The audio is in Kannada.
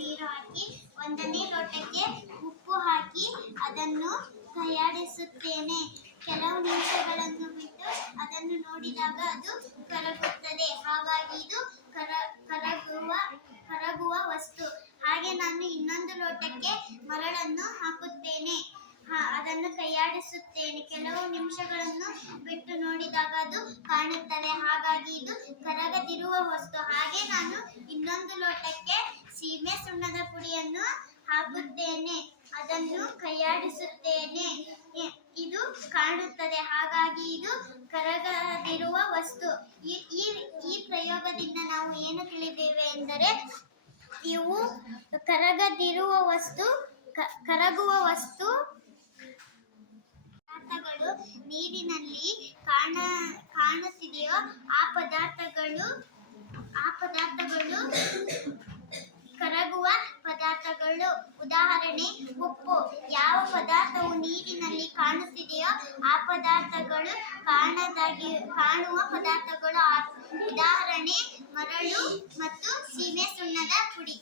ನೀರು ಹಾಕಿ 1ನೇ ಲೋಟಕ್ಕೆ ಉಪ್ಪು ಹಾಕಿ ಅದನ್ನು ಕೈಯಾಡಿಸುತ್ತೇನೆ. ಕೆಲವು ನಿಮಿಷಗಳನ್ನು ಬಿಟ್ಟು ಅದನ್ನು ನೋಡಿದಾಗ ಅದು ಕರಗುತ್ತದೆ. ಹಾಗಾಗಿ ಇದು ಕರಗುವ ವಸ್ತು. ಹಾಗೆ ನಾನು ಇನ್ನೊಂದು ಲೋಟಕ್ಕೆ ಮರಳನ್ನು ಹಾಕುತ್ತೇನೆ. ಅದನ್ನು ಕೈಯಾಡಿಸುತ್ತೇನೆ. ಕೆಲವು ನಿಮಿಷಗಳನ್ನು ಬಿಟ್ಟು ನೋಡಿದಾಗ ಅದು ಕಾಣುತ್ತದೆ. ಹಾಗಾಗಿ ಇದು ಕರಗದಿರುವ ವಸ್ತು. ಹಾಗೆ ನಾನು ಇನ್ನೊಂದು ಲೋಟಕ್ಕೆ ಸೀಮೆ ಸುಣ್ಣದ ಪುಡಿಯನ್ನು ಹಾಕುತ್ತೇನೆ. ಅದನ್ನು ಕೈಯಾಡಿಸುತ್ತೇನೆ. ಇದು ಕಾಣುತ್ತದೆ. ಹಾಗಾಗಿ ಇದು ಕರಗದಿರುವ ವಸ್ತು. ಈ ಪ್ರಯೋಗದಿಂದ ನಾವು ಏನು ತಿಳಿದೇವೆ ಎಂದರೆ, ಇವು ಕರಗದಿರುವ ವಸ್ತು, ಕರಗುವ ವಸ್ತು ಪದಾರ್ಥಗಳು ನೀರಿನಲ್ಲಿ ಕಾಣುತ್ತಿದೆಯೋ ಆ ಪದಾರ್ಥಗಳು ಕರಗುವ ಪದಾರ್ಥಗಳು. ಉದಾಹರಣೆ, ಉಪ್ಪು. ಯಾವ ಪದಾರ್ಥವು ನೀರಿನಲ್ಲಿ ಕಾಣುತ್ತಿದೆಯೋ ಆ ಪದಾರ್ಥಗಳು ಕಾಣುವ ಪದಾರ್ಥಗಳು. ಉದಾಹರಣೆ, ಮರಳು ಮತ್ತು ಸೀಮೆ ಸುಣ್ಣದ ಪುಡಿ.